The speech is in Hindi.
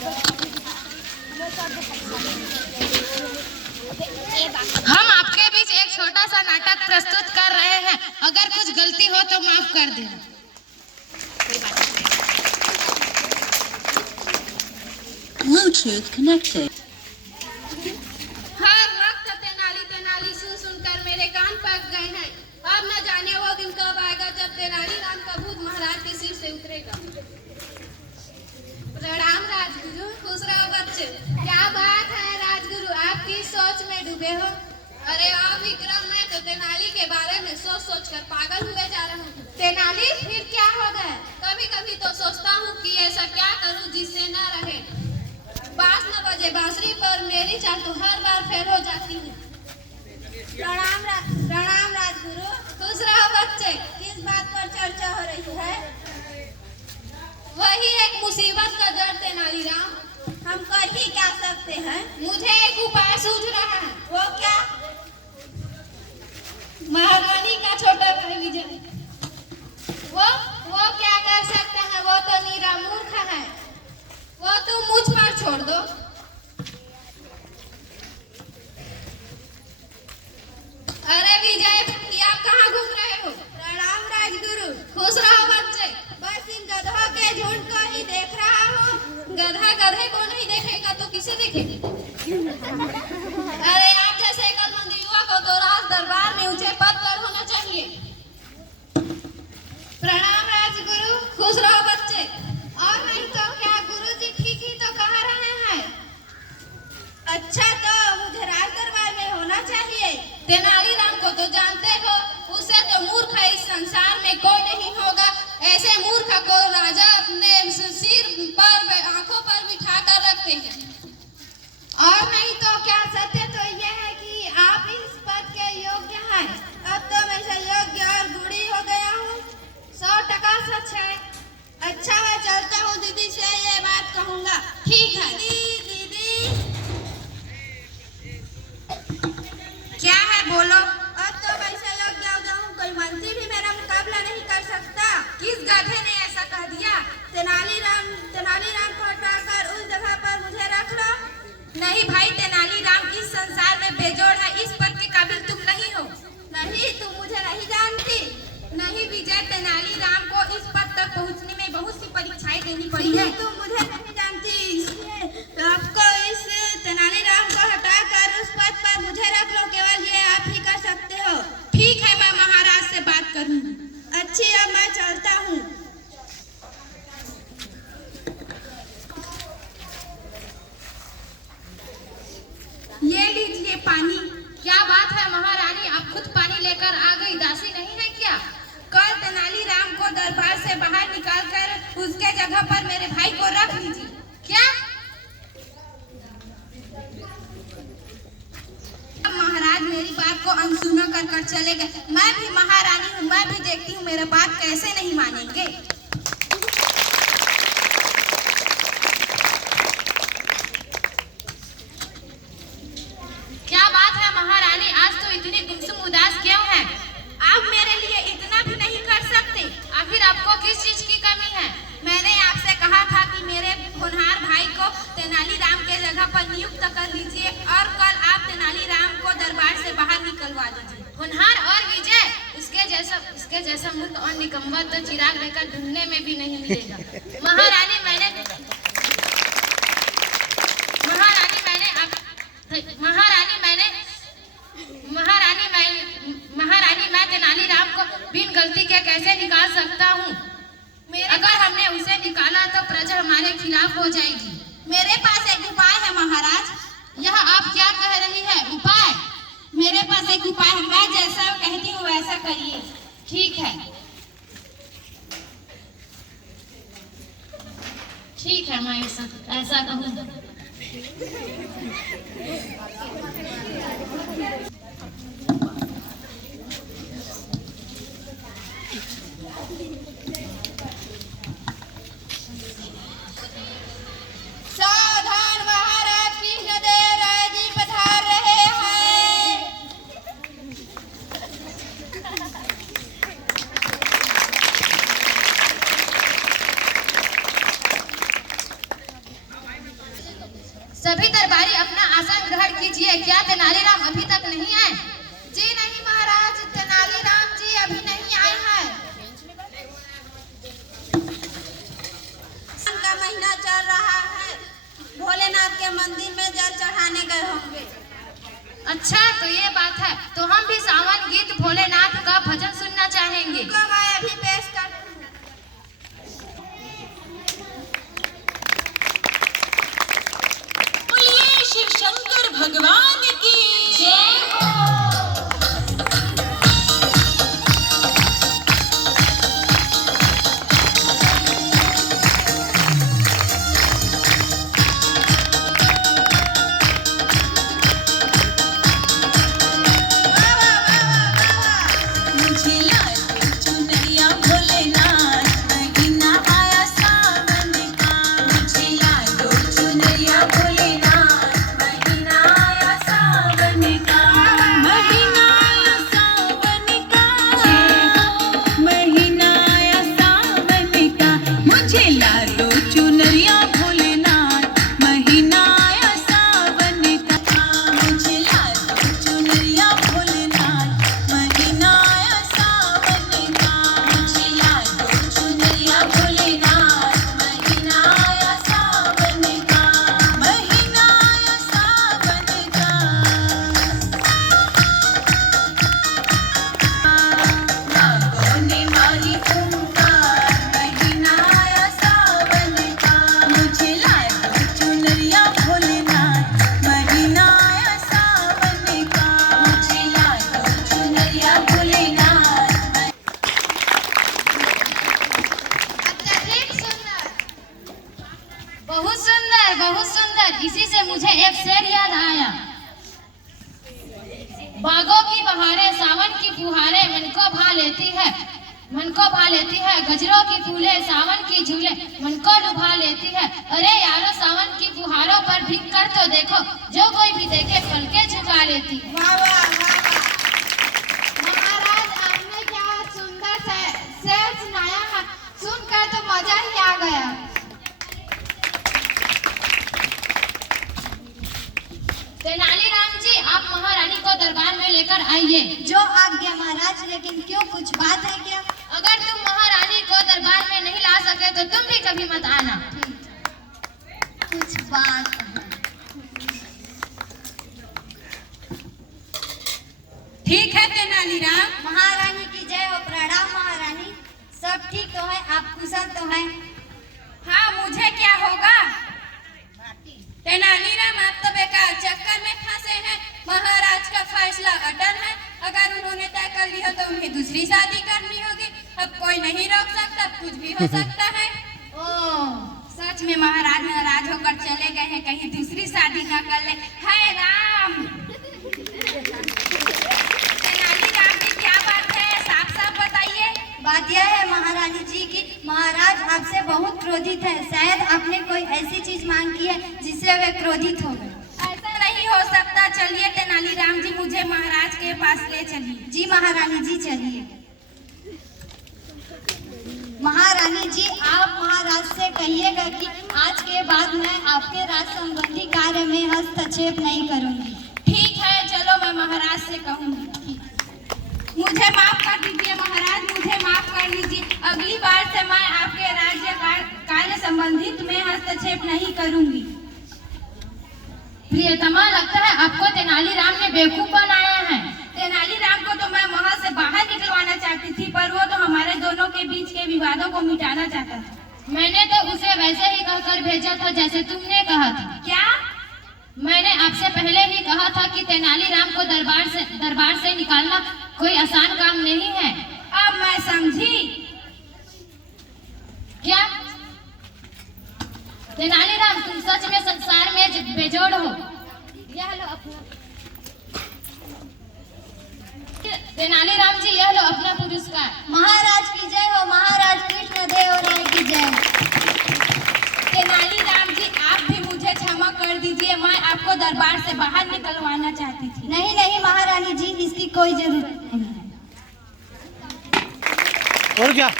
हम आपके बीच एक छोटा सा नाटक प्रस्तुत कर रहे हैं। अगर कुछ गलती हो तो माफ कर देना। Bluetooth connected. हर वक्त तेनाली तेनाली सुन सुनकर मेरे कान पक गए हैं। अब न जाने वो दिन कब आएगा जब तेनालीराम का भूत महाराज के सिर से उतरेगा। प्रणाम राजगुरु। खुश रहो बच्चे। क्या बात है राजगुरु, आप किस सोच में डूबे हो? अरे विक्रम, मैं तो तेनाली के बारे में सोच सोच कर पागल हुए जा रहा हूँ। तेनाली, फिर क्या हो गया? कभी कभी तो सोचता हूँ कि ऐसा क्या करूँ जिससे न रहे। बास न बजे बांसुरी पर मेरी चाल तो हर बार फेल हो जाती है। प्रणाम राजगुरु। खुश रहो बच्चे। किस बात पर चर्चा हो रही है? वही एक मुसीबत का जड़ तेनालीराम। हम कर ही क्या सकते हैं? मुझे एक उपाय सूझ रहा है। वो क्या? महारानी का छोटा भाई विजय। वो क्या कर सकते हैं? वो तो नीरा मूर्ख है। वो तुम मुझ पर छोड़ दो। अरे विजय, आप कहाँ घूम रहे हो? प्रणाम राजगुरु। खुश रहो बच्चे। बस इन गधों के झुंड को ही देख रहा हूँ। गधा गधे को नहीं देखेगा तो किसे देखेगा? अरे आप जैसे अक्लमंद युवा को तो राज दरबार में ऊंचे पद पर होना चाहिए। प्रणाम राजगुरु। खुश रहो बच्चे। और नहीं तो क्या, गुरुजी ठीक ही तो कह रहे हैं। अच्छा, तो मुझे राज दरबार में होना चाहिए। तेनालीराम को तो जानते हो, उसे तो मूर्ख इस संसार में कोई नहीं होगा। ऐसे मूर्ख को राजा अपने सिर पर आंखों पर बिठा कर रखते हैं। और नहीं तो क्या, सत्य तो यह है कि आप इस पद के योग्य हैं। अब तो मैं योग्य और गुड़ी हो गया हूँ। 100% सच है। अच्छा है, चलता हूँ, दीदी से ये बात कहूँगा। ठीक है। दीदी क्या है, बोलो। अब तो मैं योग्य हो गया हूँ, कोई मंत्री भी मेरा मुकाबला नहीं कर सकता। किस गधे ने ऐसा कह दिया? तेनालीराम को हटाकर उस जगह पर मुझे रख लो। नहीं भाई, तेनालीराम इस संसार में बेजोड़ है। इस पद के काबिल तुम नहीं हो। नहीं, तुम मुझे नहीं जानती। नहीं विजय, तेनालीराम को इस पद तक पहुंचने में बहुत सी परीक्षाएं देनी पड़ी है। तुम मुझे नहीं जानती, इसलिए तो आपको इस तेनालीराम को हटाकर उस पद पर मुझे रख लो। केवल ये आप ही कर सकते हो। ठीक है, मैं महाराज से बात करूंगी। अच्छी, अब मैं चलता हूँ। ये लीजिए पानी। क्या बात है महारानी, आप खुद पानी लेकर आ गई। दासी नहीं है क्या? कल तेनालीराम को दरबार से बाहर निकालकर उसके जगह पर मेरे भाई को रख लीजिए। क्या? महाराज मेरी बात को अनसुना कर चले गए। मैं भी महारानी हूँ, मैं भी देखती हूँ मेरा बात कैसे नहीं मानेंगे। क्या बात है महारानी, आज तो इतनी गुमसुम उदास क्यों है? आप मेरे लिए इतना भी नहीं कर सकते? आखिर आपको किस चीज की कमी है? मैंने आपसे कहा था कि मेरे होनहार भाई को तेनालीराम के जगह पर नियुक्त कर लीजिए और कल आप तेनालीराम को दरबार से बाहर निकलवा दीजिए। होनहार और विजय, इसके जैसा मूर्ख और निकम्मा तो चिराग लेकर ढूंढने में भी नहीं मिलेगा। महारानी मैं तेनालीराम को बिन गलती के कैसे निकाल सकता हूँ? अगर हमने उसे निकाला तो प्रजा हमारे खिलाफ हो जाएगी। मेरे पास एक उपाय है महाराज। यह आप क्या कह रही है? उपाय? मेरे पास एक उपाय है, मैं जैसा कहती हूँ वैसा करिए। ठीक है, मैं ऐसा कहूँगा। सावधान, महाराज कृष्णदेव राय जी पधार रहे हैं। सभी दरबारी अपना आसन ग्रहण कीजिए। क्या तेनालीराम अभी तक नहीं आए? जी नहीं महाराज, तेनालीराम जी अभी नहीं आए हैं। सावन का महीना चल रहा है, भोलेनाथ के मंदिर में जल चढ़ाने गए होंगे। अच्छा, तो ये बात है। तो हम भी सावन गीत भोलेनाथ का भजन सुनना चाहेंगे। तो मैं अभी पेश करती हूँ। बोलिए शिव शंकर भगवान की जय हो। मुझे लाल चुनरिया भोलेनाथ, महीना आया सावन का। मुझे लाल चुनरिया भोलेनाथ, महीना आया सावन का। महीना आया सावन का, महीना आया सावन का। मुझे लाल चुनरिया भोलेनाथ, महीना आया सावन का। मुझे लाल चुनरिया भोलेनाथ, महीना आया सावन का। मुझे लाल चुनरिया भोलेनाथ, महीना आया सावन का। महीना आया सावन का। नागों ने मारी फुंकार, महीना आया सावन का। मुझे लाल चुनरिया भोलेनाथ, महीना आया सावन का। मुझे लाल चुनरिया भोलेनाथ। अत्यधिक सुंदर। बहुत सुंदर, बहुत सुंदर। इसी से मुझे एक शेर याद आया। बागों की बहारें, सावन की फुहारें मन को भा लेती है, मन को भा लेती है। गजरों की फूलें, सावन की झूले मन को लुभा लेती है। अरे यारो, सावन की फुहारों पर भीग कर तो देखो, जो कोई भी देखे पलके झुका लेती है। वाह वाह वाह वाह। महाराज, आपने क्या सुंदर शेर सुनाया है, सुनकर तो मजा ही आ गया। तेनालीराम जी, आप महारानी को दरबार में लेकर आइए। जो आज्ञा महाराज, लेकिन क्यों, कुछ बात है क्या? अगर तुम महारानी को दरबार में नहीं ला सके तो तुम भी कभी मत आना। कुछ बात है। ठीक है तेनालीराम। महारानी की जय हो। प्रणाम महारानी। सब ठीक तो है? आप कुशल तो हैं? हाँ, मुझे क्या होगा? तेनालीराम, आप तो बेकार चक्कर में फंसे हैं। महाराज का फैसला अटल है। अगर उन्होंने तय कर लिया तो उन्हें दूसरी शादी करनी होगी। अब कोई नहीं रोक सकता, कुछ भी हो सकता है। ओह, सच में महाराज नाराज होकर चले गए हैं, कहीं दूसरी शादी न कर ले। हाय राम। तेनालीराम जी, क्या बात है? साफ साफ बताइए। बात यह है महारानी जी की महाराज आपसे बहुत क्रोधित है। शायद आपने कोई ऐसी चीज मांग की है जिससे वे क्रोधित हो गए। ऐसा नहीं हो सकता। चलिए तेनालीराम जी, मुझे महाराज के पास ले चलिए। जी महारानी जी, चलिए। महारानी जी, आप महाराज से कहिएगा कि आज के बाद मैं आपके राज संबंधी कार्य में हस्तक्षेप नहीं करूंगी। ठीक है, चलो मैं महाराज से कहूंगी। मुझे माफ कर दीजिए महाराज, मुझे माफ कर लीजिए। अगली बार से मैं आपके राज्य कार्य संबंधित में हस्तक्षेप नहीं करूंगी। प्रियतमा, लगता है आपको तेनालीराम ने बेवकूफ बनाया है। तेनालीराम को तो मैं महल से बाहर निकलवाना चाहती थी, पर वो तो हमारे दोनों के बीच के विवादों को मिटाना चाहता था। मैंने तो उसे वैसे ही कहकर भेजा था जैसे तुमने कहा था। क्या? मैंने आपसे पहले ही कहा था कि तेनालीराम को दरबार से निकालना कोई आसान काम नहीं है। अब मैं समझी। क्या तेनालीराम, तुम सच में संसार में बेजोड़ हो। यह लो अपना। तेनालीराम जी, यह लो अपना पुरस्कार। महाराज की जय हो। महाराज कृष्णदेव राय की जय हो। तेनालीराम जी, आप भी मुझे क्षमा कर दीजिए। मैं आपको दरबार से बाहर निकलवाना चाहती थी। नहीं नहीं महारानी जी, इसकी कोई जरूरत नहीं है। और क्या?